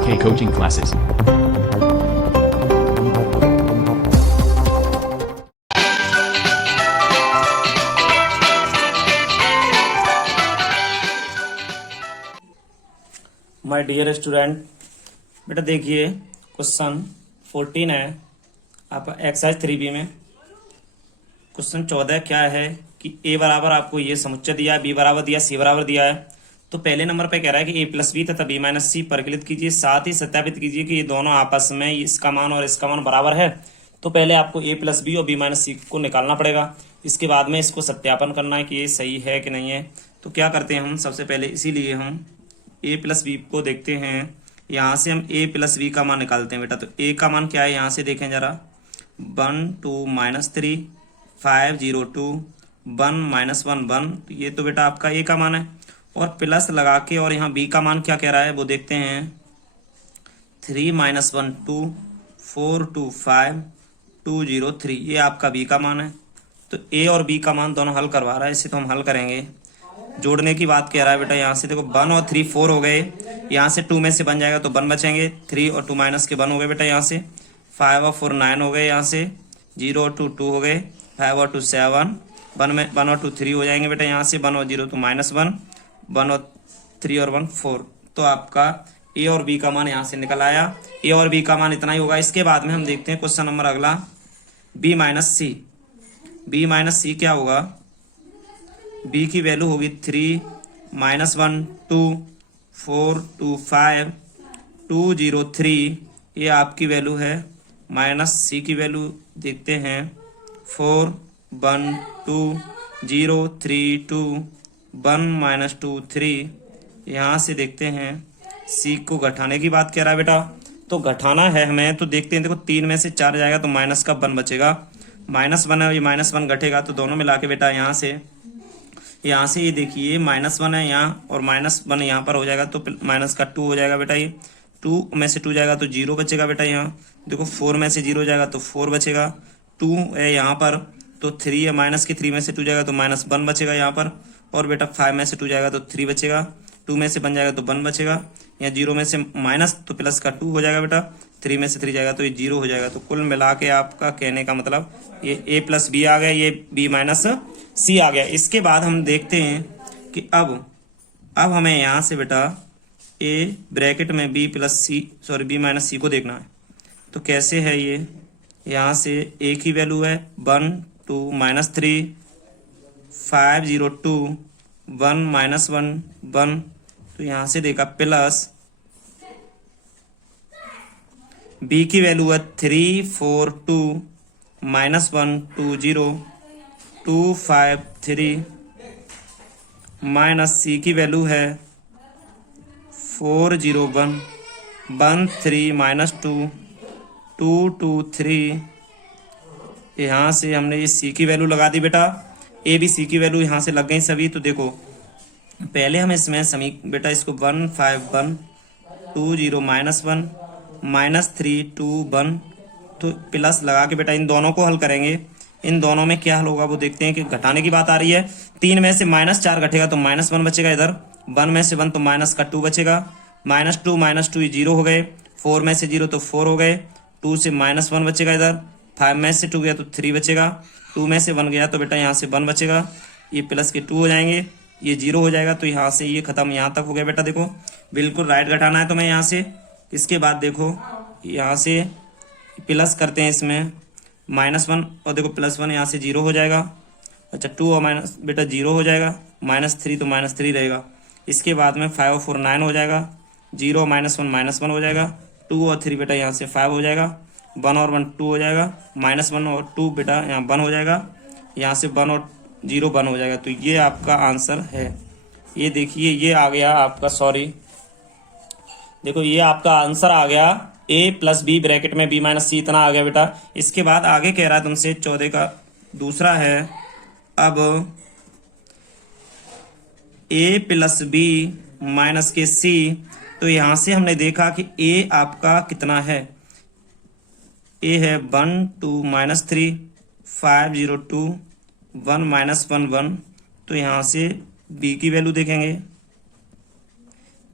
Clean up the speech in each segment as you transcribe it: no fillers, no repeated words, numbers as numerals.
4K coaching classes. My dear student, बेटा देखिए question 14 है आपका एक्सरसाइज 3B में। क्वेश्चन 14 क्या है कि ए बराबर आपको ये समुच्चय दिया है, बी बराबर दिया, सी बराबर दिया है। तो पहले नंबर पे कह रहा है कि ए प्लस बी तथा बी माइनस सी परिकलित कीजिए, साथ ही सत्यापित कीजिए कि ये दोनों आपस में इसका मान और इसका मान बराबर है। तो पहले आपको ए प्लस बी और बी माइनस सी को निकालना पड़ेगा, इसके बाद में इसको सत्यापन करना है कि ये सही है कि नहीं है। तो क्या करते हैं हम, सबसे पहले इसीलिए हम ए प्लस बी को देखते हैं। यहाँ से हम ए प्लस बी का मान निकालते हैं बेटा। तो ए का मान क्या है, यहाँ से देखें जरा, 1 2 -3 5 0 2 1 -1 1। तो ये तो बेटा आपका ए का मान है, और प्लस लगा के और यहाँ बी का मान क्या कह रहा है वो देखते हैं। 3 -1 2 4 2 5 2 0 3, ये आपका बी का मान है। तो ए और बी का मान दोनों हल करवा रहा है, इसे तो हम हल करेंगे। जोड़ने की बात कह रहा है बेटा, यहाँ से देखो 1 और 3 4 हो गए, यहाँ से 2 में से बन जाएगा तो 1 बचेंगे, 3 और 2 माइनस के 1 हो गए बेटा। यहाँ से 5 और 4 9 हो गए, यहाँ से 0 और 2 2 हो गए, 5 और 2 7, 1 और 2 3 हो जाएंगे बेटा। यहाँ से 1 और 0 तो -1, 1 और 3 और 1 4। तो आपका ए और बी का मान यहाँ से निकल आया। ए और बी का मान इतना ही होगा। इसके बाद में हम देखते हैं क्वेश्चन नंबर अगला, बी माइनस सी। बी माइनस सी क्या होगा, b की वैल्यू होगी 3 -1 2 4 2 5 2 0 3, ये आपकी वैल्यू है। माइनस सी की वैल्यू देखते हैं, 4 1 2 0 3 2 1 -2 3। यहाँ से देखते हैं सी को घटाने की बात कह रहा है बेटा, तो घटाना है हमें। तो देखते हैं, देखो 3 में से 4 जाएगा तो माइनस का 1 बचेगा, -1 है, ये -1 घटेगा तो दोनों मिला के बेटा यहाँ से ये देखिए -1 है यहाँ और -1 यहाँ पर हो जाएगा तो माइनस का 2 हो जाएगा बेटा। ये 2 में से 2 जाएगा तो 0 बचेगा बेटा। यहाँ देखो 4 में से 0 जाएगा तो 4 बचेगा, 2 है यहाँ पर तो 3 है, माइनस के 3 में से 2 जाएगा तो -1 बचेगा यहाँ पर। और बेटा 5 में से 2 जाएगा तो 3 बचेगा, 2 में से बन जाएगा तो 1 बचेगा, यहाँ 0 में से माइनस तो प्लस का 2 हो जाएगा बेटा, 3 में से 3 जाएगा तो ये 0 हो जाएगा। तो कुल मिला के आपका कहने का मतलब ये ए प्लस बी आ गया, ये बी माइनस सी आ गया। इसके बाद हम देखते हैं कि अब हमें यहाँ से बेटा ए ब्रैकेट में बी माइनस सी को देखना है। तो कैसे है ये, यहाँ से ए की वैल्यू है 1 2 -3 5 0 2 1 -1 1। तो यहाँ से देखा प्लस बी की वैल्यू है 3 4 2 -1 2 0 2 5 3, माइनस सी की वैल्यू है 4 0 1 1 3 -2 2 2 3। यहाँ से हमने ये सी की वैल्यू लगा दी बेटा, ए बी सी की वैल्यू यहाँ से लग गई सभी। तो देखो पहले हम इसमें बेटा इसको 1 5 1 2 0 -1 -3 2 1, तो प्लस लगा के बेटा इन दोनों को हल करेंगे। इन दोनों में क्या हल होगा वो देखते हैं कि घटाने की बात आ रही है। 3 में से -4 घटेगा तो -1 बचेगा, इधर 1 में से 1 तो माइनस का 2 बचेगा, -2 ये 0 हो गए, 4 में से 0 तो 4 हो गए, 2 से -1 बचेगा, इधर 5 में से 2 गया तो 3 बचेगा, 2 में से 1 गया तो बेटा यहाँ से 1 बचेगा, ये प्लस के 2 हो जाएंगे, ये 0 हो जाएगा। तो यहाँ से ये खत्म, यहाँ तक हो गया बेटा। देखो बिल्कुल राइट घटाना है तुम्हें यहाँ से। इसके बाद देखो यहाँ से प्लस करते हैं इसमें -1 और देखो +1 यहाँ से 0 हो जाएगा। अच्छा 2 और माइनस बेटा 0 हो जाएगा, -3 तो -3 रहेगा। इसके बाद में 5 और 4 9 हो जाएगा, 0 -1 हो जाएगा, 2 और 3 बेटा यहाँ से 5 हो जाएगा, 1 और 1 2 हो जाएगा, -1 और 2 बेटा यहाँ 1 हो जाएगा, यहाँ से 1 और 0 1 हो जाएगा। तो ये आपका आंसर है। ये देखिए ये आ गया आपका, सॉरी देखो ये आपका आंसर आ गया, ए प्लस बी ब्रैकेट में बी माइनस सी इतना आ गया बेटा। इसके बाद आगे कह रहा है तुमसे 14 का दूसरा है, अब ए प्लस बी माइनस के सी। तो यहां से हमने देखा कि ए आपका कितना है, ए है 1 2 -3 5 0 2 1 -1 1। तो यहां से बी की वैल्यू देखेंगे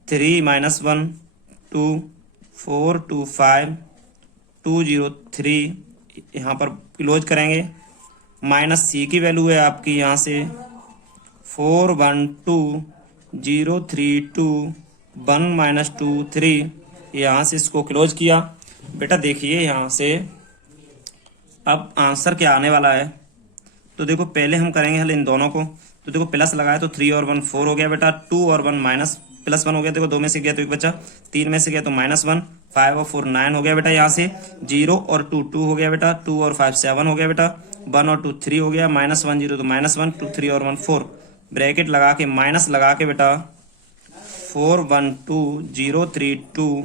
3 -1 2 425203 यहाँ पर क्लोज करेंगे। माइनस सी की वैल्यू है आपकी यहाँ से 412032 यहाँ से इसको क्लोज किया। बेटा देखिए यहाँ से अब आंसर क्या आने वाला है। तो देखो पहले हम करेंगे हल इन दोनों को। तो देखो प्लस लगाया तो 3 और 1 4 हो गया बेटा, 2 और 1 माइनस प्लस 1 हो गया। देखो 2 में से गया तो 1 बचा, 3 में से गया तो -1, 5 और 4 9 हो गया बेटा। यहाँ से 0 और 2 2 हो गया बेटा, 2 और 5 7 हो गया बेटा, 1 और 2 3 हो गया, -1 0 तो -1, 2 3 और 1 4, ब्रैकेट लगा के माइनस लगा के बेटा 412032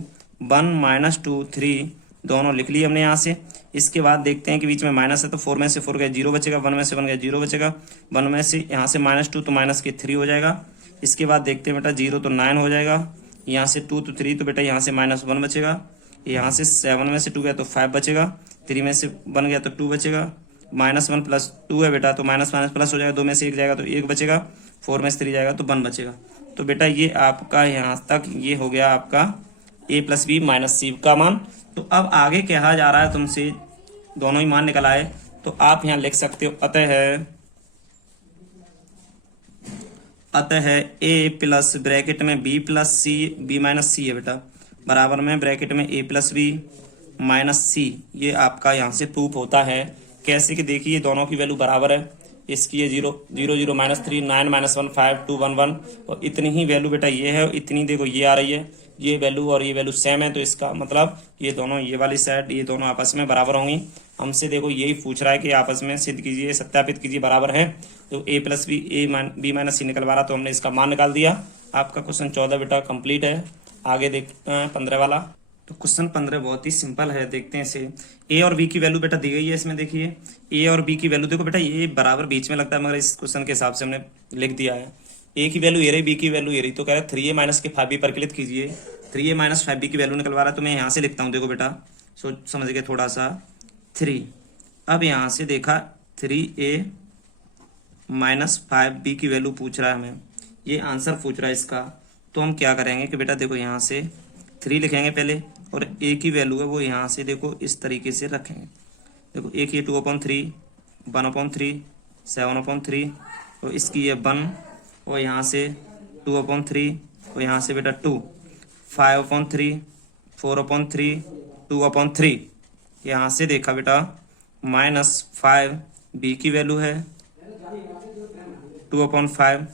दोनों लिख लिए हमने यहाँ से। इसके बाद देखते हैं कि बीच में माइनस है तो 4 में से 4 गया 0 बचेगा, 1 में से 1 गया 0 बचेगा, 1 में से यहाँ से -2 तो माइनस के 3 हो जाएगा। इसके बाद देखते हैं बेटा 0 तो 9 हो जाएगा, यहाँ से 2 तो 3 तो बेटा यहाँ से -1 बचेगा, यहाँ से 7 में से 2 गया तो 5 बचेगा, 3 में से 1 गया तो 2 बचेगा, -1 + 2 है बेटा तो माइनस माइनस प्लस हो जाएगा, 2 में से 1 जाएगा तो 1 बचेगा, 4 में से 3 जाएगा तो 1 बचेगा। तो बेटा ये आपका यहाँ तक ये हो गया आपका a + b - c का मान। तो अब आगे कहा जा रहा है तुमसे दोनों ही मान निकल आए तो आप यहाँ लिख सकते हो अतः a प्लस ब्रैकेट में b + c b - c है बेटा बराबर में ब्रैकेट में a + b - c। ये आपका यहाँ से प्रूफ होता है। कैसे कि देखिए दोनों की वैल्यू बराबर है, इसकी ये 0 0 0 -3 9 -1 5 2 1 1 और इतनी ही वैल्यू बेटा ये है, इतनी देखो ये आ रही है, ये वैल्यू और ये वैल्यू सेम है। तो इसका मतलब ये दोनों ये वाली साइड ये दोनों आपस में बराबर होंगी। हमसे देखो यही पूछ रहा है कि आपस में सिद्ध कीजिए, सत्यापित कीजिए बराबर है। तो a + b b - c निकलवा रहा तो हमने इसका मान निकाल दिया। आपका क्वेश्चन 14 बेटा कंप्लीट है। आगे देखते हैं 15 वाला। तो क्वेश्चन 15 बहुत ही सिंपल है, देखते हैं इसे। a और b की वैल्यू बेटा दी गई है, इसमें देखिए a और b की वैल्यू देखो बेटा ये बराबर बीच में लगता है, मगर इस क्वेश्चन के हिसाब से हमने लिख दिया है। a की वैल्यू ये रही, b की वैल्यू ये रही, तो कह रहा है 3a - के 5b परिकलित कीजिए। 3a - 5b की वैल्यू निकलवा रहा है तो मैं यहाँ से लिखता हूँ, देखो बेटा सोच समझ गए थोड़ा सा 3। अब यहाँ से देखा 3a - 5b की वैल्यू पूछ रहा है हमें, ये आंसर पूछ रहा है इसका। तो हम क्या करेंगे कि बेटा देखो यहाँ से 3 लिखेंगे पहले और a की वैल्यू है वो यहाँ से देखो इस तरीके से रखेंगे। देखो a की 2/3 1/3 7/3 और इसकी ये 1 और यहाँ से 2/3 और यहाँ से बेटा 2 5/3 4/3 2/3। यहाँ से देखा बेटा -5 b की वैल्यू है 2/5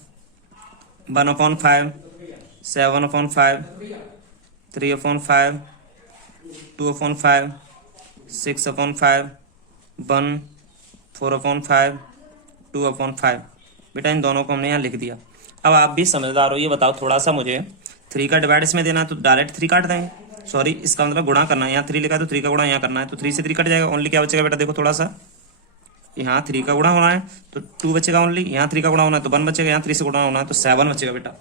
1/5 7/5 3/5 2/5 6/5 1 4/5 2/5। बेटा इन दोनों को हमने यहाँ लिख दिया। अब आप भी समझदार हो, ये बताओ थोड़ा सा मुझे 3 का डिवाइड इसमें देना है तो डायरेक्ट 3 काट देंगे, सॉरी इसका मतलब गुणा करना है। यहाँ 3 लिखा है तो 3 का गुणा यहाँ करना है, तो 3 से 3 कट जाएगा, ओनली क्या बचेगा बेटा देखो थोड़ा सा, यहाँ 3 का गुणा होना है तो 2 बचेगा ओनली, यहाँ 3 का गुणा होना है तो 1 बचेगा, यहाँ 3 से गुणा होना है तो 7 बचेगा बेटा।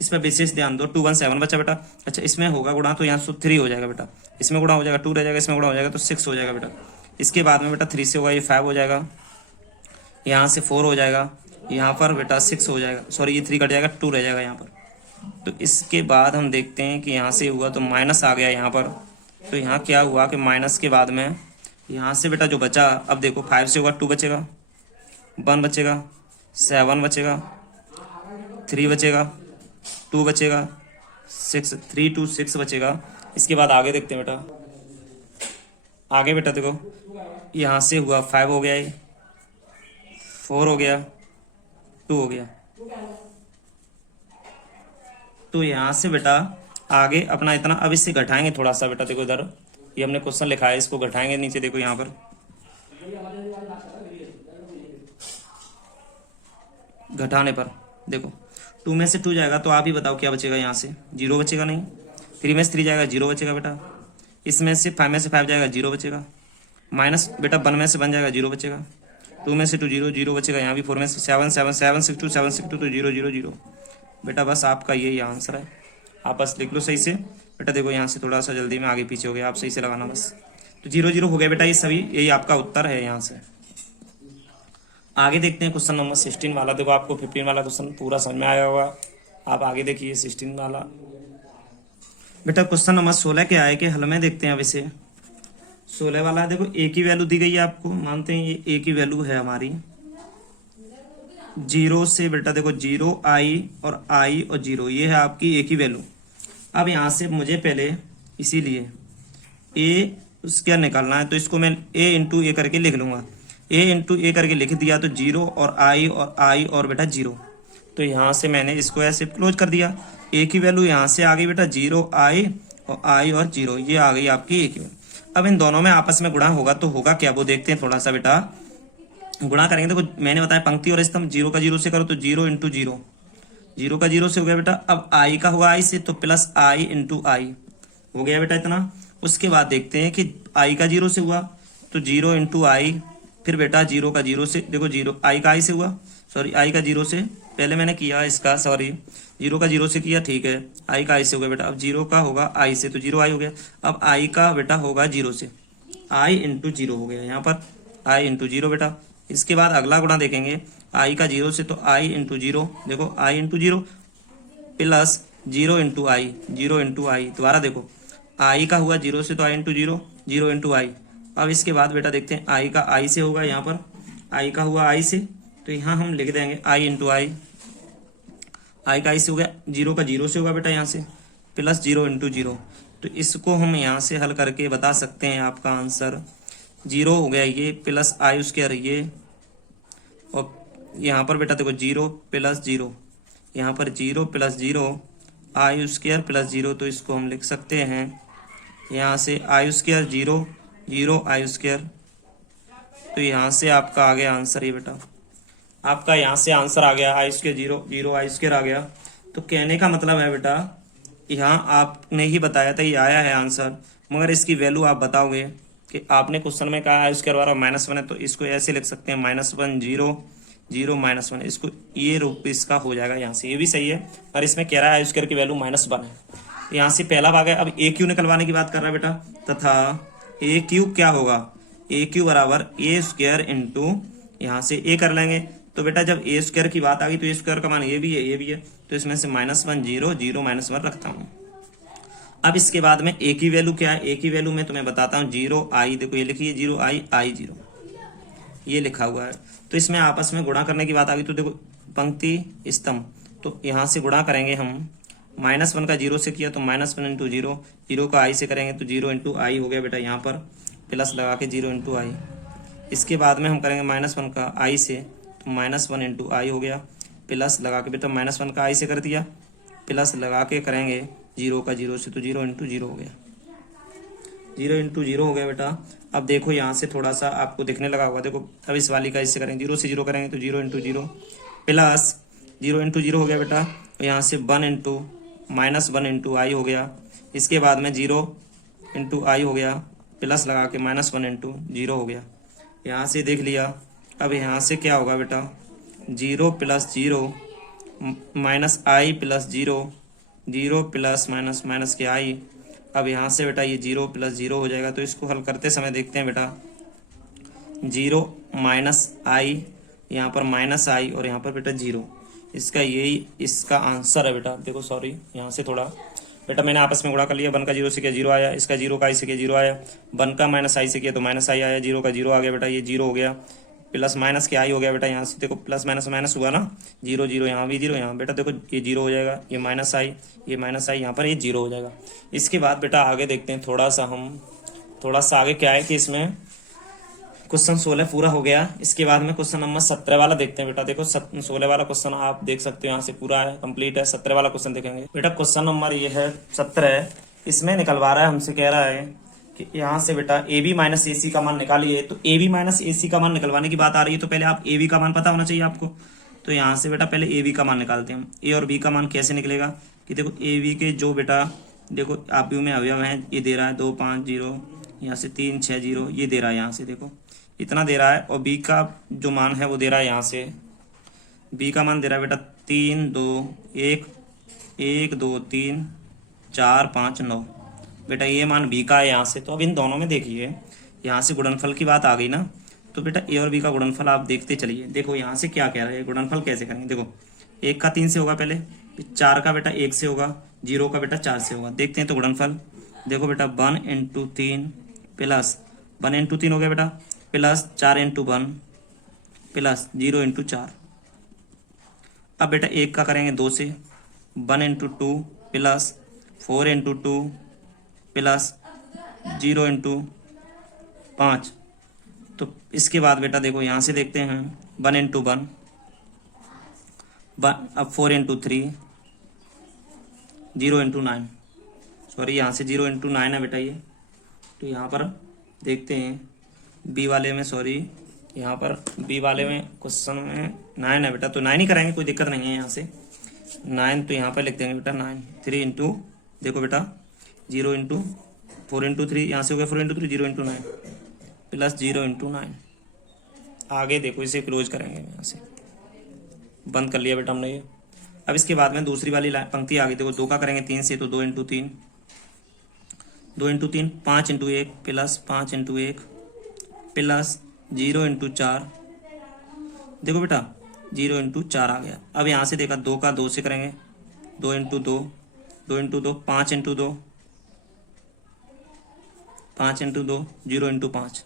इस पर विशेष ध्यान दो, 2 1 7 बचा बेटा। अच्छा इसमें होगा गुणा तो यहाँ 3 हो जाएगा बेटा, इसमें गुणा हो जाएगा 2 रह जाएगा, इसमें गुणा हो जाएगा तो 6 हो जाएगा बेटा। इसके बाद में बेटा 3 से होगा ये 5 हो जाएगा, यहाँ से 4 हो जाएगा, यहाँ पर बेटा 6 हो जाएगा, सॉरी ये 3 कट जाएगा 2 रह जाएगा यहाँ पर। तो इसके बाद हम देखते हैं कि यहाँ से हुआ तो माइनस आ गया यहाँ पर। तो यहाँ क्या हुआ कि माइनस के बाद में यहाँ से बेटा जो बचा, अब देखो 5 से होगा 2 बचेगा, 1 बचेगा, 7 बचेगा, 3 बचेगा, 2 बचेगा, 6 3 2 6 बचेगा। इसके बाद आगे देखते हैं बेटा, आगे बेटा देखो यहाँ से हुआ 5 हो गया, ये 4 हो गया, 2 हो गया। तो यहाँ से बेटा आगे अपना इतना, अब इससे घटाएंगे थोड़ा सा बेटा, देखो इधर ये हमने क्वेश्चन लिखा है, इसको घटाएंगे नीचे देखो यहाँ पर घटाने पर देखो 2 में से 2 जाएगा तो आप ही बताओ क्या बचेगा, यहाँ से 0 बचेगा, नहीं 3 में से 3 जाएगा 0 बचेगा बेटा, इसमें से 5 में से 5 जाएगा 0 बचेगा, माइनस बेटा 1 में से 1 जाएगा 0 बचेगा, 2 में से 2 0 0 बचेगा, यहाँ भी 4 में से 7 7 7 6 2 7 6 2 तो 0 0 0 बेटा। बस आपका यही आंसर है, आप बस लिख लो सही से बेटा। देखो यहाँ से थोड़ा सा जल्दी में आगे पीछे हो गया, आप सही से लगाना बस। तो 0 0 हो गया बेटा, ये सभी यही आपका उत्तर है यहाँ से। आगे देखते हैं क्वेश्चन नंबर 16 वाला। देखो आपको 15 वाला क्वेश्चन पूरा समझ में आया होगा, आप आगे देखिए 16 वाला। बेटा क्वेश्चन नंबर 16 क्या है कि हल में देखते हैं अब इसे। 16 वाला है, देखो ए की वैल्यू दी गई है आपको, मानते हैं ये ए की वैल्यू है हमारी 0 से, बेटा देखो 0 आई और 0, ये है आपकी ए की वैल्यू। अब यहाँ से मुझे पहले इसीलिए ए उसका निकालना है, तो इसको मैं ए इंटू ए करके लिख लूंगा। ए इंटू ए करके लिख दिया तो 0 और आई और बेटा 0, तो यहाँ से मैंने इसको ऐसे क्लोज कर दिया। ए की वैल्यू यहाँ से आ गई बेटा 0 आई और 0, ये आ गई आपकी ए की वैल्यू। अब इन दोनों में आपस में गुणा होगा तो होगा क्या, वो देखते हैं थोड़ा सा बेटा। गुणा करेंगे, देखो मैंने बताया पंक्ति और स्तंभ, 0 का 0 से करो तो 0 इंटू 0, 0 का 0 से हो गया बेटा। अब आई का हुआ आई से, तो प्लस आई इंटू आई हो गया बेटा इतना। उसके बाद देखते हैं कि आई का 0 से हुआ तो 0 इंटू आई, फिर बेटा 0 का 0 से, देखो 0 आई का आई से हुआ, सॉरी आई का 0 से पहले मैंने किया इसका, सॉरी 0 का 0 से किया, ठीक है। आई का आई से हो गया बेटा। अब 0 का होगा आई से, तो 0 आई हो गया। अब आई का बेटा होगा 0 से, आई इंटू 0 हो गया यहाँ पर, आई इंटू 0 बेटा। इसके बाद अगला गुणा देखेंगे, आई का 0 से, तो आई इंटू 0, देखो आई इंटू 0 प्लस 0 इंटू आई, 0 इंटू आई। दोबारा देखो आई का हुआ 0 से, तो आई इंटू 0, 0 इंटू आई। अब इसके बाद बेटा देखते हैं आई का आई से होगा, यहाँ पर आई का हुआ आई से, तो यहाँ हम लिख देंगे आई इंटू आई, आई का आई से हो गया, 0 का 0 से होगा बेटा यहाँ से, प्लस 0 इंटू 0। तो इसको हम यहाँ से हल करके बता सकते हैं, आपका आंसर 0 हो गया ये, प्लस आई स्क्वायर ये, और यहाँ पर बेटा देखो 0 प्लस 0, यहाँ पर 0 प्लस 0 आई स्क्वायर प्लस 0, तो इसको हम लिख सकते हैं यहाँ से आई स्क्वायर 0 0 आई स्क्वायर। तो यहाँ से आपका आ गया आंसर, ये बेटा आपका यहाँ से आंसर आ गया आई स्क्वायर 0 0 आई स्क्वायर आ गया। तो कहने का मतलब है बेटा, यहाँ आपने ही बताया था ये आया है आंसर, मगर इसकी वैल्यू आप बताओगे कि आपने क्वेश्चन में कहा आई स्क्वायर वाला -1 है, तो इसको ऐसे लिख सकते हैं -1 0 0 -1, इसको ये रूप इसका हो जाएगा यहाँ से, ये भी सही है। और इसमें कह रहा है आई स्क्वायर की वैल्यू -1 है, यहाँ से पहला भाग है। अब ए क्यू निकलवाने की बात कर रहा है बेटा, तथा ए क्यू क्या होगा, ए क्यू बराबर ए स्क्वायर इंटू, यहाँ से ए कर लेंगे, तो बेटा जब ए स्क्वायर की बात आ गई तो ए स्क्वायर का मान ये भी है ये भी है, तो इसमें से -1 0 0 -1 रखता हूँ। अब इसके बाद में ए की वैल्यू क्या है, ए की वैल्यू मैं तुम्हें बताता हूँ 0 आई, देखो ये लिखिए 0 आई 0, ये लिखा हुआ है। तो इसमें आपस में गुणा करने की बात आ गई, तो देखो पंक्ति स्तंभ, तो यहाँ से गुणा करेंगे हम, -1 का 0 से किया तो -1 इंटू 0, 0 का आई से करेंगे तो 0 इंटू आई हो गया बेटा, यहाँ पर प्लस लगा के 0 इंटू आई। इसके बाद में हम करेंगे -1 का आई से, तो -1 इंटू आई हो गया, प्लस लगा के बेटा -1 का आई से कर दिया, प्लस लगा के करेंगे 0 का 0 से, तो 0 इंटू 0 हो गया, 0 इंटू 0 हो गया बेटा। अब देखो यहाँ से थोड़ा सा आपको दिखने लगा होगा, देखो अब इस वाली का इससे करेंगे, 0 से 0 करेंगे तो 0 इंटू 0 प्लस 0 इंटू 0 हो गया बेटा, यहाँ से 1 इंटू -1 इंटू आई हो गया। इसके बाद में 0 इंटू आई हो गया, प्लस लगा के -1 इंटू 0 हो गया, यहाँ से देख लिया। अब यहाँ से क्या होगा बेटा, 0 प्लस 0 माइनस आई प्लस 0 0 प्लस माइनस के आई। अब यहाँ से बेटा ये 0 प्लस 0 हो जाएगा, तो इसको हल करते समय देखते हैं बेटा, 0 माइनस आई, यहाँ पर माइनस आई और यहाँ पर बेटा 0, इसका यही इसका आंसर है बेटा। देखो सॉरी यहाँ से थोड़ा बेटा मैंने आपस में गुणा कर लिया, 1 का 0 से किया 0 आया, इसका 0 का आई से किया 0 आया, 1 का माइनस आई से किया तो माइनस आई आया, 0 का 0 आ गया बेटा, ये 0 हो गया, प्लस माइनस के आई हो गया बेटा। यहाँ से देखो प्लस माइनस हुआ ना, 0 0 यहाँ भी 0, यहाँ बेटा देखो ये 0 हो जाएगा, ये माइनस आई यहाँ पर ये 0 हो जाएगा। इसके बाद बेटा आगे देखते हैं, थोड़ा सा आगे क्या है कि इसमें क्वेश्चन 16 पूरा हो गया। इसके बाद में क्वेश्चन नंबर 17 वाला देखते हैं बेटा। देखो 16 वाला क्वेश्चन आप देख सकते हो यहाँ से पूरा है, कंप्लीट है। 17 वाला क्वेश्चन देखेंगे बेटा। क्वेश्चन नंबर ये है 17, इसमें निकलवा रहा है, हमसे कह रहा है कि यहाँ से बेटा ए बी माइनस ए सी का मान निकालिए। तो ए बी माइनस ए सी का मान निकलवाने की बात आ रही है, तो पहले आप ए बी का मान पता होना चाहिए आपको। तो यहाँ से बेटा पहले ए बी का मान निकालते हैं हम। ए और बी का मान कैसे निकलेगा कि देखो ए बी के जो बेटा देखो आप में अवयव हैं, ये दे रहा है 2 5 0, यहाँ से 3 6 0, ये दे रहा है, यहाँ से देखो इतना दे रहा है। और बी का जो मान है वो दे रहा है, यहाँ से बी का मान दे रहा है बेटा 3 2 1 1 2 3 4 5 9 बेटा, ये मान बी का है यहाँ से। तो अब इन दोनों में देखिए, यहाँ से गुणनफल की बात आ गई ना, तो बेटा ए और बी का गुणनफल आप देखते चलिए। देखो यहाँ से क्या कह रहा है, गुणनफल कैसे करेंगे। देखो 1 का 3 से होगा पहले, 4 का बेटा 1 से होगा, जीरो का बेटा 4 से होगा। देखते हैं तो गुणनफल। देखो बेटा 1 इंटू 3 प्लस 1 इंटू 3 हो गया बेटा, प्लस 4 इंटू 1 प्लस 0 इंटू 4। अब बेटा एक का करेंगे 2 से, 1 into 2 plus 4 into 2 plus 0 into 5। तो इसके बाद बेटा देखो यहाँ से देखते हैं 1 इंटू 1, अब 4 इंटू 3, 0 इंटू 9, सॉरी यहाँ से 0 इंटू 9 है बेटा ये। तो यहाँ पर देखते हैं बी वाले में, सॉरी यहाँ पर बी वाले में क्वेश्चन में 9 है बेटा, तो 9 ही कराएंगे, कोई दिक्कत नहीं है यहाँ से 9। तो यहाँ पर लिख देंगे बेटा 9, 3 इंटू, देखो बेटा 0 इंटू 4 इंटू 3, यहाँ से हो गया 4 इंटू 3, 0 इंटू 9 प्लस 0 इंटू 9। आगे देखो इसे क्लोज करेंगे, यहाँ से बंद कर लिया बेटा हमने ये। अब इसके बाद में दूसरी वाली पंक्ति आ गई, देखो 2 का करेंगे 3 से, तो 2 into 3, 2 into 3 5 into 1 plus 5 into 1 plus 0 into 4। देखो बेटा 0 इंटू 4 आ गया। अब यहाँ से देखा 2 का 2 से करेंगे, 2 into 2, 2 into 2 5 into 2, 5 into 2 0 into 5।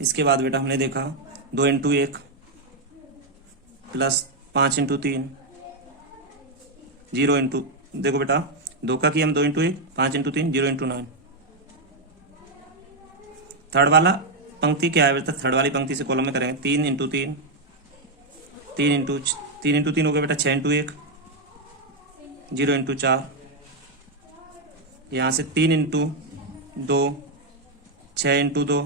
इसके बाद बेटा हमने देखा 2 इंटू 1 प्लस 5 इंटू 3, 0 इंटू, देखो बेटा 2 का किया हम 2 इंटू 1, 5 इंटू 3, 0 इंटू 9। थर्ड वाला पंक्ति क्या है बेटा, थर्ड वाली पंक्ति से कॉलम में करेंगे 3 इंटू 3, 3 इंटू 3 हो गया बेटा 6 इंटू 1, 0 इंटू 4। यहाँ से 3 इंटू 2, 6 इंटू 2,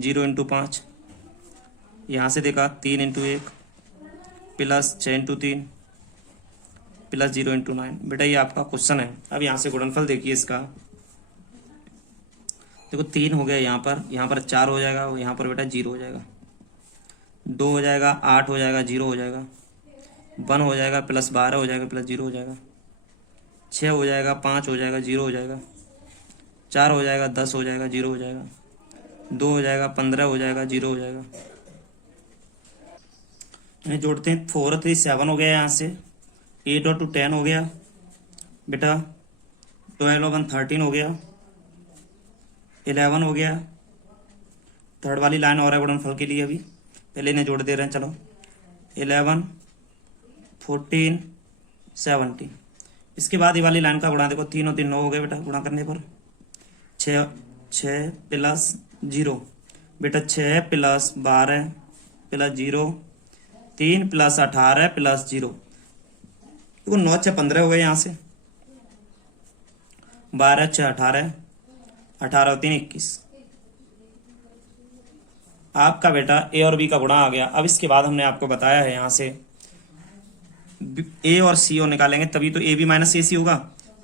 0 इंटू 5। यहाँ से देखा 3 into 1 plus 6 into 3 plus 0 into 9। बेटा ये आपका क्वेश्चन है। अब यहाँ से गुणनफल देखिए इसका, देखो 3 हो गया यहाँ पर 4 हो जाएगा, और यहाँ पर बेटा 0 हो जाएगा, 2 हो जाएगा, 8 हो जाएगा, 0 हो जाएगा, 1 हो जाएगा, प्लस 12 हो जाएगा, प्लस 0 हो जाएगा, 6 हो जाएगा, 5 हो जाएगा, 0 हो जाएगा, 4 हो जाएगा, 10 हो जाएगा, 0 हो जाएगा, 2 हो जाएगा, 15 हो जाएगा, 0 हो जाएगा। इन्हें जोड़ते हैं, 4 और 3 7 हो गया, यहाँ से 8 और 2 10 हो गया बेटा, 12 और 1 13 हो गया, 11 हो गया। थर्ड वाली लाइन और है गुणनफल के लिए, अभी पहले इन्हें जोड़ दे रहे हैं, चलो 11 14 17। इसके बाद ये वाली लाइन का गुणा देखो, 3 और 3 9 हो गया बेटा, गुणा करने पर 6 प्लस 0 बेटा, 6 प्लस 12 प्लस 0, 3 प्लस 18 प्लस 0, देखो 9 6 15 हो गए, यहाँ से 12 6 18, 18 और 3 21। आपका बेटा ए और बी का गुणा आ गया। अब इसके बाद हमने आपको बताया है यहाँ से ए और सी ओ निकालेंगे, तभी तो ए बी माइनस ए सी होगा।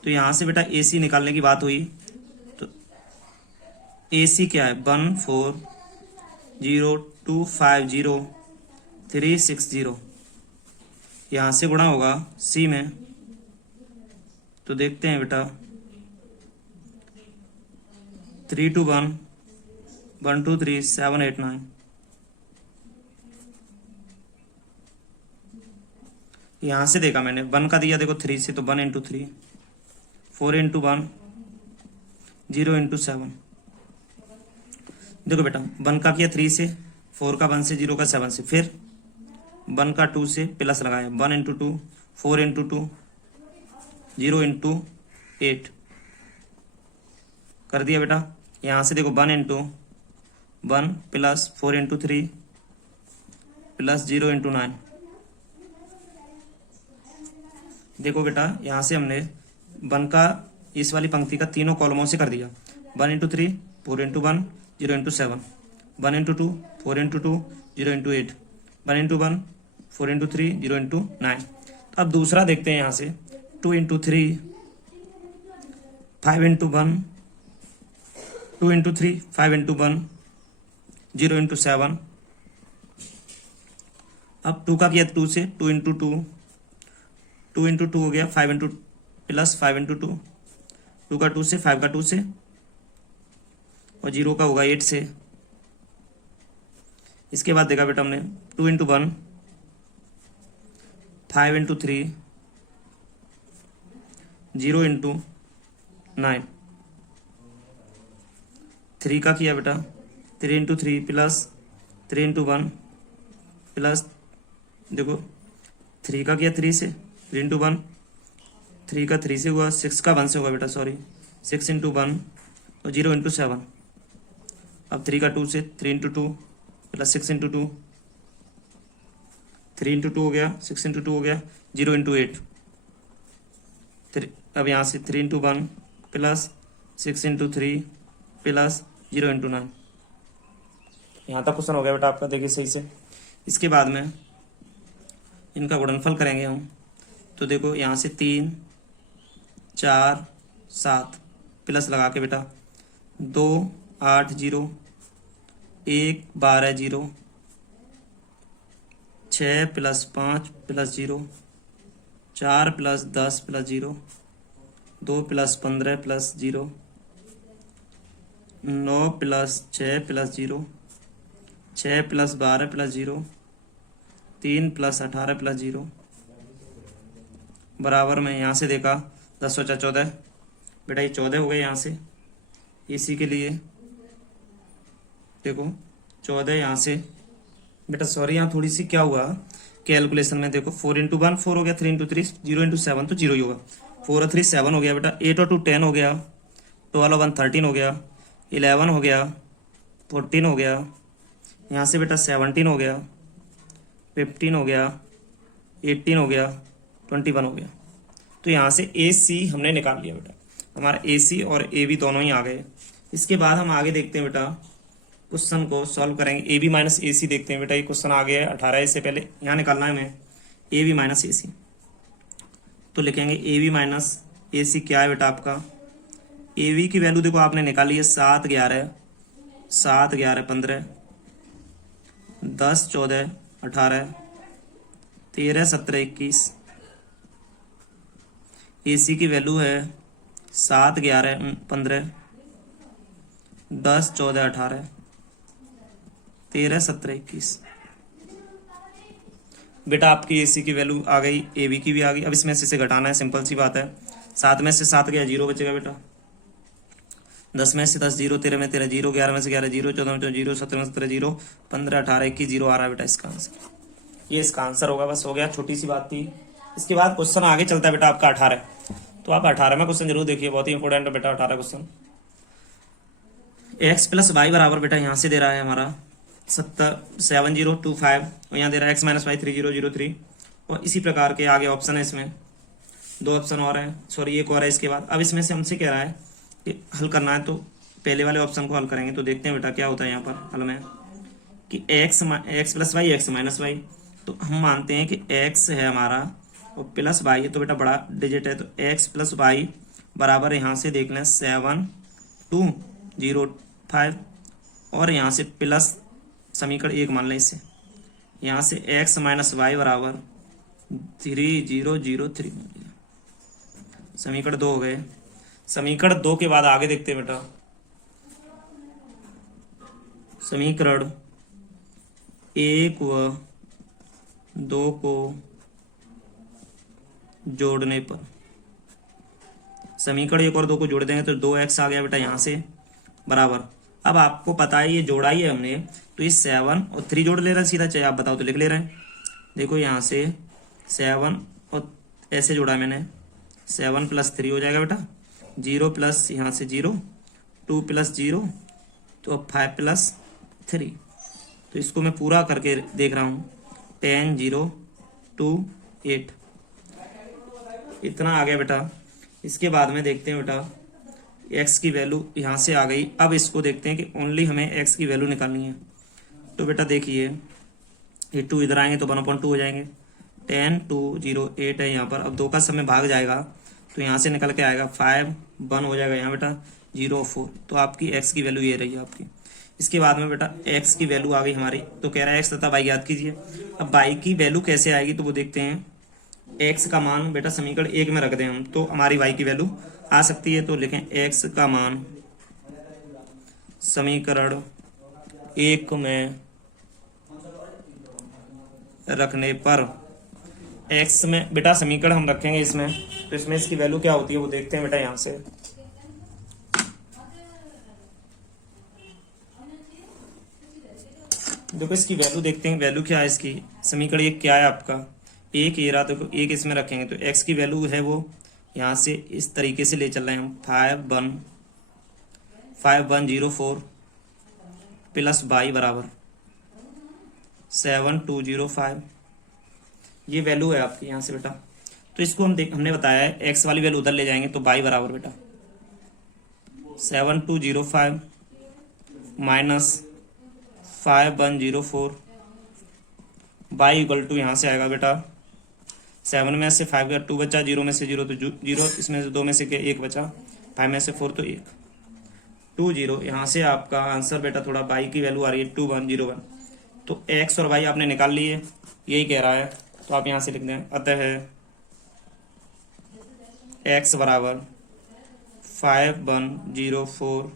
तो यहाँ से बेटा ए सी निकालने की बात हुई, तो ए सी क्या है 1 4 0 2 5 0 3 6 0। यहाँ से गुणा होगा सी में, तो देखते हैं बेटा 3 2 1 1 2 3 7 8 9। यहाँ से देखा मैंने 1 का दिया, देखो 3 से, तो 1 इंटू 3, 4 इंटू 1 0 इंटू 7। देखो बेटा 1 का किया 3 से, 4 का 1 से, 0 का 7 से, फिर 1 का 2 से प्लस लगाया, 1 इंटू 2 4 इंटू 2 0 इंटू 8 कर दिया बेटा। यहाँ से देखो 1 into 1 plus 4 into 3 plus 0 into 9। देखो बेटा यहाँ से हमने 1 का इस वाली पंक्ति का तीनों कॉलमों से कर दिया, 1 into 3 4 into 1 0 into 7, 1 into 2 4 into 2 0 into 8, 1 into 1 4 into 3 0 into 9। अब दूसरा देखते हैं, यहाँ से 2 into 3 5 into 1 2 into 3 5 into 1 0 into 7। अब 2 का किया 2 से, 2 इंटू 2 2 इंटू 2 हो गया, 5 इंटू प्लस 5 इंटू 2, 2 का 2 से, 5 का 2 से, और 0 का होगा 8 से। इसके बाद देखा बेटा हमने 2 इंटू 1 5 इंटू 3 0 इंटू 9। 3 का किया बेटा 3 इंटू 3 प्लस 3 इंटू 1 प्लस, देखो 3 का किया 3 से, 3 इंटू 1, 3 का 3 से हुआ, 6 का 1 से होगा बेटा, सॉरी 6 इंटू 1 और 0 इंटू 7। अब 3 का 2 से, 3 इंटू 2 प्लस 6 इंटू 2, 3 इंटू 2 हो गया, 6 इंटू 2 हो गया, 0 इंटू 8। अब यहाँ से 3 into 1 plus 6 into 3 plus 0 into 9। यहाँ तक क्वेश्चन हो गया बेटा आपका, देखिए सही से। इसके बाद में इनका गुणनफल करेंगे हम, तो देखो यहाँ से 3 4 7 प्लस लगा के बेटा 2 8 0 1 12 0 6 plus 5 plus 0 4 plus 10 plus 0 2 plus 15 plus 0 9 plus 6 plus 0 6 plus 12 plus 0 3 plus 18 plus 0 बराबर में यहाँ से देखा 10 × 14 बेटा, ये 14 हो गए यहाँ से। इसी के लिए देखो 14 यहाँ से बेटा, सॉरी यहाँ थोड़ी सी क्या हुआ कैलकुलेशन में, देखो 4 इंटू 1 4 हो गया, 3 इंटू 3 0 इंटू 7 तो 0 ही होगा, 4 और 3 7 हो गया बेटा, 8 और 2 10 हो गया, 12 और 1 13 हो गया, 11 हो गया, 14 हो गया, यहाँ से बेटा 17 हो गया, 15 हो गया, 18 हो गया, 21 हो गया। तो यहाँ से ए सी हमने निकाल लिया बेटा, हमारा ए सी और ए बी दोनों ही आ गए। इसके बाद हम आगे देखते हैं बेटा, क्वेश्चन को सॉल्व करेंगे। ए बी माइनस ए सी देखते हैं बेटा, ये क्वेश्चन आ गया है 18। इससे पहले यहाँ निकालना है हमें ए बी माइनस ए सी, तो लिखेंगे ए बी माइनस ए सी क्या है बेटा आपका, ए बी की वैल्यू देखो आपने निकाली है 7 11 15 10 14 18 13 17 21। ए सी की वैल्यू है 7 11 15 10 14 18 13 17 21। बेटा आपकी ए सी की वैल्यू आ गई, ए बी की भी आ गई। अब इसमें से इसे घटाना है, सिंपल सी बात है। 7 में से 7 गया 0 बचेगा बेटा, 10 में से 10 0, 13 में 13 0, 11 में से 11 0, 14 में 14 0, 17 में 17 0, 15 18 21 0 आ रहा है बेटा इसका आंसर। ये इसका आंसर होगा, बस हो गया, छोटी सी बात थी। इसके बाद क्वेश्चन आगे चलता है बेटा आपका 18। तो आप 18वां क्वेश्चन जरूर देखिए, बहुत ही इंपॉर्टेंट है बेटा 18 क्वेश्चन। एक्स प्लस वाई बराबर बेटा यहाँ से दे रहा है हमारा 7025 और यहाँ दे रहा है एक्स माइनस वाई 3003। और इसी प्रकार के आगे ऑप्शन है, इसमें 2 ऑप्शन और है, सॉरी एक और है इसके बाद। अब इसमें से हमसे कह रहा है कि हल करना है, तो पहले वाले ऑप्शन को हल करेंगे। तो देखते हैं बेटा क्या होता है यहाँ पर हल में, कि X plus Y X minus Y. तो हम मानते हैं कि एक्स है हमारा और प्लस वाई है, तो बेटा बड़ा डिजिट है, तो एक्स प्लस वाई बराबर यहाँ से देख लें 7205 और यहाँ से प्लस समीकरण 1 मान लें इसे, यहाँ से एक्स माइनस वाई बराबर 3003 मान लिया। समीकरण 2 हो गए। समीकरण 2 के बाद आगे देखते हैं बेटा, समीकरण 1 व 2 को जोड़ने पर, समीकरण 1 और 2 को जोड़ देंगे तो 2x आ गया बेटा यहाँ से बराबर। अब आपको पता है ये जोड़ा ही है हमने, तो ये 7 और 3 जोड़ ले रहे हैं सीधा, चाहे आप बताओ तो लिख ले रहे हैं। देखो यहाँ से 7 और ऐसे जोड़ा मैंने, 7 + 3 हो जाएगा बेटा, 0 प्लस यहाँ से 0, 2 + 0 तो 5 + 3। तो इसको मैं पूरा करके देख रहा हूँ, 10 0 2 8 इतना आ गया बेटा। इसके बाद में देखते हैं बेटा x की वैल्यू यहाँ से आ गई। अब इसको देखते हैं कि ओनली हमें x की वैल्यू निकालनी है। तो बेटा देखिए ये 2 इधर आएंगे तो 1/2 हो जाएंगे, 10 2 0 8 है यहाँ पर। अब 2 का समय भाग जाएगा तो यहाँ से निकल के आएगा 5 1 हो जाएगा यहाँ बेटा 0 4। तो आपकी x की वैल्यू ये रही आपकी। इसके बाद में बेटा x की वैल्यू आ गई हमारी, तो कह रहा है x तथा y याद कीजिए। अब y की वैल्यू कैसे आएगी तो वो देखते हैं। x का मान बेटा समीकरण 1 में रख दें हम, तो हमारी y की वैल्यू आ सकती है। तो लिखें x का मान समीकरण 1 में रखने पर एक्स में बेटा समीकरण हम रखेंगे इसमें, तो इसमें इसकी वैल्यू क्या होती है वो देखते हैं बेटा। यहाँ से देखो इसकी वैल्यू देखते हैं, वैल्यू क्या है इसकी। समीकरण एक क्या है आपका, एक ये रहा, देखो एक इसमें रखेंगे तो एक्स की वैल्यू है वो यहाँ से इस तरीके से ले चल रहे हैं हम 5104 प्लस y बराबर 7205, ये वैल्यू है आपकी यहाँ से बेटा। तो इसको हमने बताया है एक्स वाली वैल्यू उधर ले जाएंगे तो y बराबर बेटा 7205 माइनस 5104, y इक्वल टू यहाँ से आएगा बेटा 7 में से 5 का 2 बचा, 0 में से 0 तो 0, इसमें से 2 में से 1 बचा, 5 में से 4 तो 1, 20। यहाँ से आपका आंसर बेटा थोड़ा y की वैल्यू आ रही है 2101। तो x और y आपने निकाल लिए, यही कह रहा है, तो आप यहाँ से लिख दें। अतः x बराबर 5104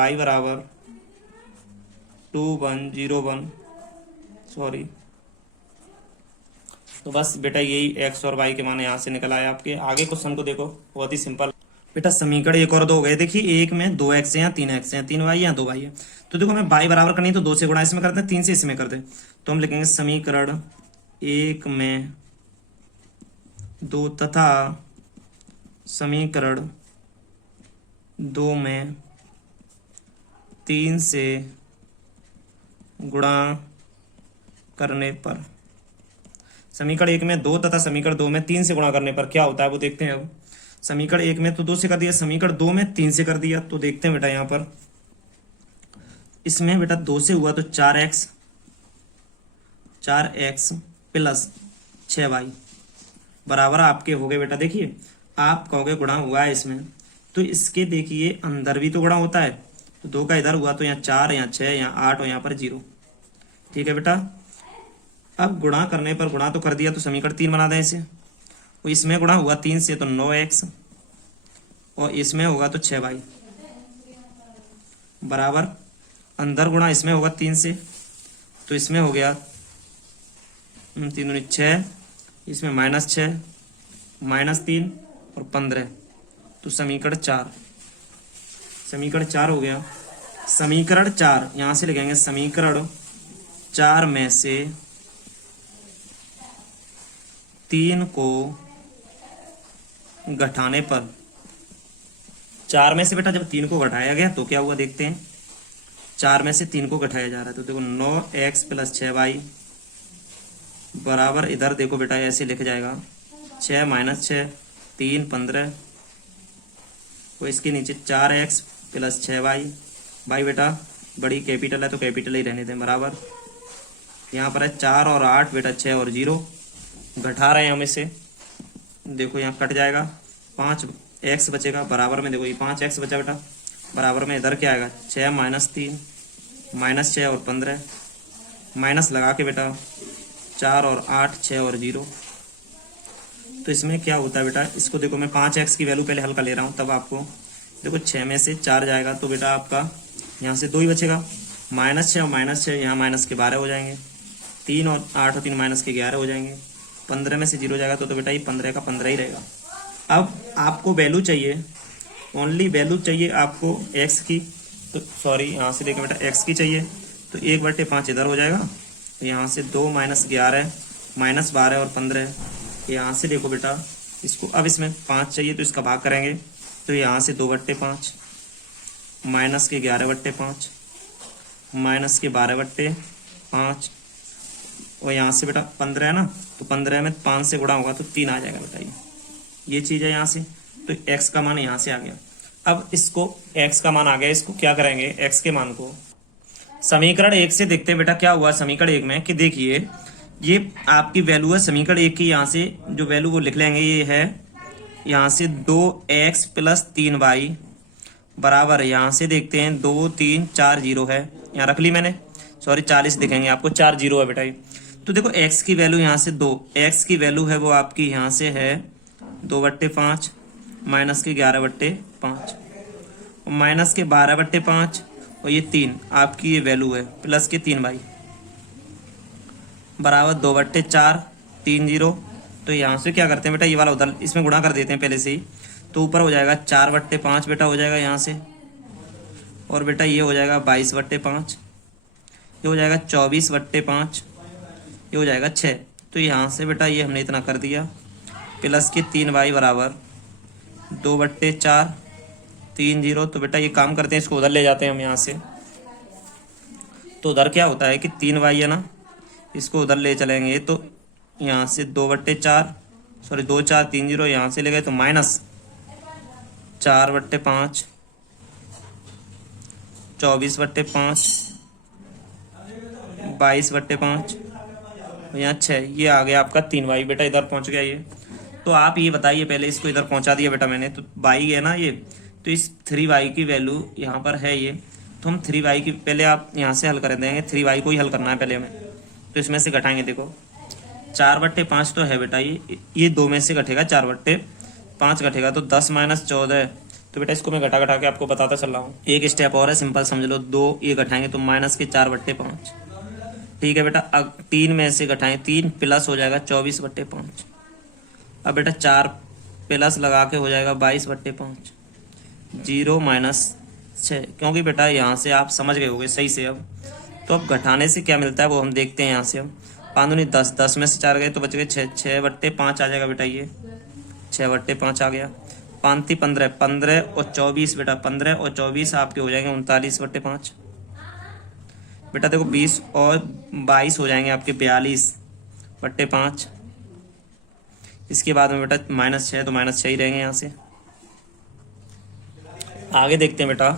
y बराबर 2101, सॉरी। तो बस बेटा यही x और y के मान यहाँ से निकल आए आपके। आगे क्वेश्चन को देखो, बहुत ही सिंपल बेटा। समीकरण एक और दो हो गए। देखिए एक में 2x है या 3x है, 3y या 2y है। तो देखो हमें y बराबर करनी है तो 2 से गुणा इसमें करते हैं, 3 से इसमें करते हैं। तो हम लिखेंगे समीकरण एक में 2 तथा समीकरण 2 में 3 से गुणा करने पर, समीकरण एक में 2 तथा समीकरण 2 में 3 से गुणा करने पर क्या होता है वो देखते हैं। अब समीकरण एक में तो 2 से कर दिया, समीकरण 2 में 3 से कर दिया, तो देखते हैं बेटा यहाँ पर। इसमें बेटा 2 से हुआ तो 4x प्लस 6y बराबर आपके हो गए बेटा। देखिए आप कहोगे गुणा हुआ है इसमें, तो इसके देखिए अंदर भी तो गुणा होता है, तो 2 का इधर हुआ तो यहाँ 4, यहाँ 6, यहाँ 8 और यहाँ पर 0। ठीक है बेटा। अब गुणा करने पर गुणा तो कर दिया, तो समीकरण 3 बना दें इसे। और इसमें गुणा हुआ 3 से तो 9x और इसमें होगा तो 6y बराबर, अंदर गुणा इसमें होगा 3 से, तो इसमें हो गया 3 दूनी 6, इसमें -6 -3 और 15, तो समीकरण 4 हो गया। समीकरण 4 यहाँ से लिखेंगे, समीकरण 4 में से 3 को घटाने पर, 4 में से बेटा जब 3 को घटाया गया तो क्या हुआ देखते हैं। 4 में से 3 को घटाया जा रहा है, तो देखो 9x प्लस 6y बराबर, इधर देखो बेटा ऐसे लिख जाएगा 6 - 6 3 15, तो इसके नीचे 4x प्लस 6y, भाई बेटा बड़ी कैपिटल है तो कैपिटल ही रहने दें, बराबर यहाँ पर है 4 और 8 बेटा 6 और 0, घटा रहे हैं हम इसे। देखो यहाँ कट जाएगा, 5x बचेगा, बराबर में देखो ये 5x बचा बेटा, बराबर में इधर क्या आएगा 6 - 3 -6 और 15, माइनस लगा के बेटा 4 और 8 6 और 0। तो इसमें क्या होता है बेटा, इसको देखो मैं 5x की वैल्यू पहले हल्का ले रहा हूँ, तब आपको देखो 6 में से 4 जाएगा तो बेटा आपका यहाँ से 2 ही बचेगा, -6 और -6 यहाँ माइनस के 12 हो जाएंगे, 3 और 8 और 3 माइनस के 11 हो जाएंगे, 15 में से 0 जाएगा तो बेटा ये 15 का 15 ही रहेगा। अब आपको वैल्यू चाहिए, ओनली वैल्यू चाहिए आपको x की, तो सॉरी यहाँ से देखो बेटा x की चाहिए, तो 1/5 इधर हो जाएगा, तो यहाँ से 2 - 11 -12 और 15, यहाँ से देखो बेटा इसको, अब इसमें 5 चाहिए तो इसका भाग करेंगे, तो यहाँ से 2/5 माइनस के 11/5 माइनस के 12/5, और यहाँ से बेटा 15 है ना, तो 15 में 5 से गुणा होगा तो 3 आ जाएगा बेटा, ये चीज़ है यहाँ से। तो x का मान यहाँ से आ गया। अब इसको x का मान आ गया, इसको क्या करेंगे, x के मान को समीकरण 1 से देखते हैं बेटा क्या हुआ समीकरण 1 में, कि देखिए ये आपकी वैल्यू है समीकरण 1 की, यहाँ से जो वैल्यू वो लिख लेंगे, ये है यहाँ से 2x प्लस 3y बराबर, यहाँ से देखते हैं 2 3 4 0 है, यहाँ रख ली मैंने, सॉरी 40 दिखेंगे आपको, 4 0 है बेटा ये। तो देखो x की वैल्यू यहाँ से 2, x की वैल्यू है वो आपकी यहाँ से है 2/5 माइनस के 11/5 और माइनस के 12/5 और ये 3 आपकी ये वैल्यू है, प्लस के 3y बराबर 2/4 3 0। तो यहाँ से क्या करते हैं बेटा, ये वाला उधर इसमें गुणा कर देते हैं पहले से ही। तो ऊपर हो जाएगा 4/5 बेटा हो जाएगा यहाँ से। और बेटा ये हो जाएगा 22/5, ये हो जाएगा 24/5, ये हो जाएगा 6। तो यहाँ से बेटा ये हमने इतना कर दिया, प्लस के 3y बराबर 2/4 3 0। तो बेटा ये काम करते हैं, इसको उधर ले जाते हैं हम यहाँ से। तो उधर क्या होता है कि 3y है ना, इसको उधर ले चलेंगे तो यहाँ से 2/4 सॉरी 2 4 3 0 यहाँ से ले गए तो माइनस 4/5 24/5 22/5 यहाँ 6। ये आ गया आपका 3y बेटा, इधर पहुँच गया ये। तो आप ये बताइए, पहले इसको इधर पहुँचा दिया बेटा मैंने, तो y है ना ये, तो इस 3y की वैल्यू यहाँ पर है ये। तो हम 3y की पहले आप यहाँ से हल कर देंगे, 3y को ही हल करना है पहले हमें। तो इसमें से घटाएंगे, देखो 4/5 तो है बेटा, ये 2 में से घटेगा 4/5 घटेगा तो 10 - 14। तो बेटा इसको मैं घटा घटा के आपको बताता चल रहा हूँ। एक स्टेप और है, सिंपल समझ लो। 2 ये घटाएंगे तो माइनस के 4/5, ठीक है बेटा। अब 3 में से घटाएं, 3 प्लस हो जाएगा 24/5। अब बेटा 4 प्लस लगा के हो जाएगा 22/5, 0 - 6। क्योंकि बेटा यहाँ से आप समझ गए होगे सही से। अब तो अब घटाने से क्या मिलता है वो हम देखते हैं। यहाँ से हम 5 दूनी 10, 10 में से 4 गए तो बच गए 6, 6/5 आ जाएगा बेटा, ये 6/5 आ गया। 5 × 15, 15 और 24 बेटा, 15 और 24 आपके हो जाएंगे 39/5 बेटा। देखो 20 और 22 हो जाएंगे आपके 42/5। इसके बाद में बेटा -6, तो -6 ही रहेंगे यहाँ से। आगे देखते हैं बेटा।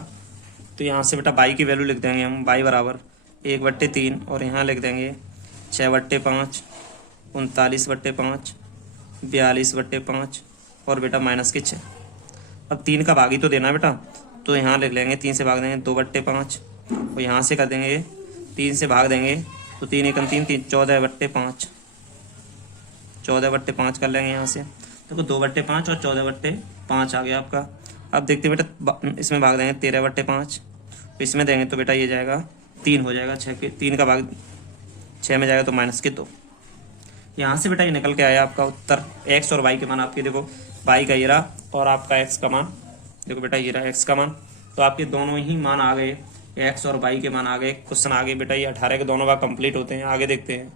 तो यहाँ से बेटा y की वैल्यू लिख देंगे हम, y बराबर 1/3 और यहाँ लिख देंगे 6/5 39/5 42/5 और बेटा -6। अब 3 का भागी तो देना बेटा, तो यहाँ लिख लेंगे 3 से भाग देंगे 2/5 और यहाँ से कर देंगे 3 से भाग देंगे तो 3 × 3 = 14/5, 14/5 कर लेंगे यहाँ से। देखो 2/5 और 14/5 आ गया आपका। अब देखते हैं बेटा, इसमें भाग देंगे 13/5, इसमें देंगे तो बेटा ये जाएगा 3 हो जाएगा। 6 के 3 का भाग 6 में जाएगा तो -2। यहाँ से बेटा ये निकल के आया आपका उत्तर। x और y के मान आपके देखो, y का ये रहा और आपका x का मान देखो बेटा, ये रहा x का मान। तो आपके दोनों ही मान आ गए, x और y के मान आ गए। क्वेश्चन आगे बेटा ये 18 के दोनों भाग कंप्लीट होते हैं। आगे देखते हैं।